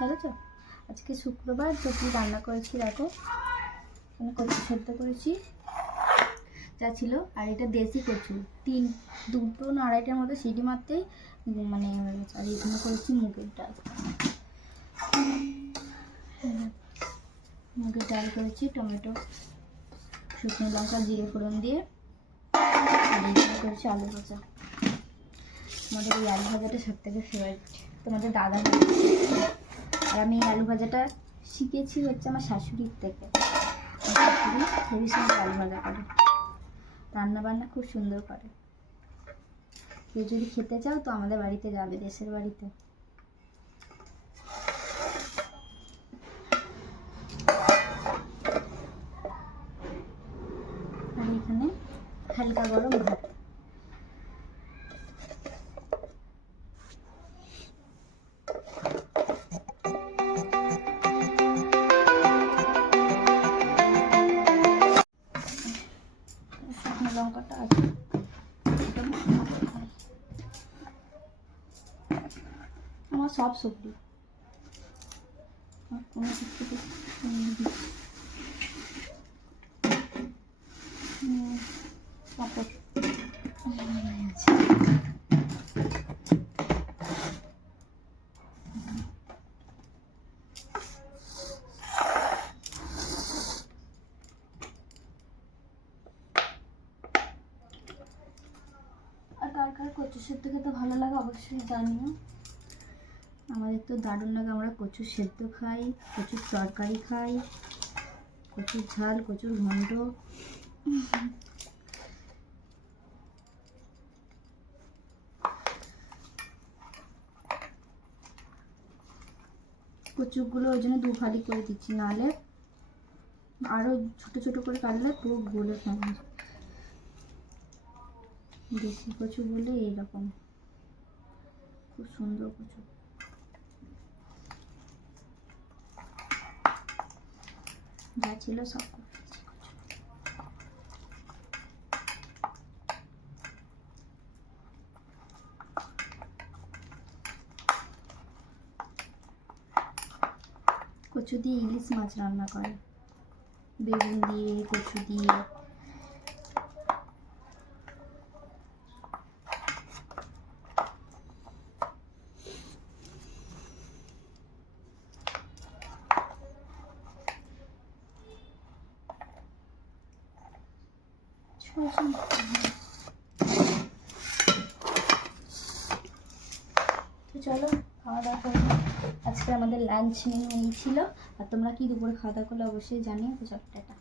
চলো তো। আজকে শুক্রবার, তো কি রান্না করেছি দেখো। আমি কচু সেদ্ধ করেছি যা ছিল, আর এটা দেশি কচু, দুটো না আড়াইটার মতো সিটি মারতেই মানে হয়ে গেছে। আর এখানে করেছি মুগের ডাল, মুগের ডাল করেছি টমেটো শুকনো লঙ্কা জিরে ফোড়ন দিয়ে। আর এখানে করেছি আলু ভাজা। আমাদের এই আলু ভাজাটা সব থেকে ফেভারিট, তোমাদের দাদা। আর আমি এই আলু ভাজাটা শিখেছি হচ্ছে আমার শাশুড়ির থেকে। শাশুড়ি খুবই সুন্দর আলু ভাজা করে, রান্নাবান্না খুব সুন্দর করে। কেউ যদি খেতে চাও তো আমাদের বাড়িতে যাবে, দেশের বাড়িতে। আর এখানে হালকা গরম ভাত। শুকনো লঙ্কাটা আছে, আমার সব সবজি কোনো কিছু পাপড়। আর কার কার কচু সেদ্ধ খেতে ভালো লাগে অবশ্যই জানিও। আমাদের তো দারুণ লাগে, আমরা কচু সেদ্ধ খাই, কচুর তরকারি খাই, কচুর ঝাল, কচুর ঘন্ট। কচুগুলো ওই জন্য দু ফালি করে দিচ্ছি, নাহলে আরও ছোট ছোট করে কাটলে পুরো গলে খাবে। দেশি কচু বলে এইরকম খুব সুন্দর কচু। যা ছিল সব কচু দিয়ে ইলিশ মাছ রান্না করে, বেগুন দিয়ে, কচু দিয়ে। তো চলো খাওয়া দাওয়া করবো। আজকে আমাদের লাঞ্চ মেনু এই ছিল। আর তোমরা কি দুপুরে খাওয়া দাওয়া করলে অবশ্যই জানিও। তো চলো টাটা।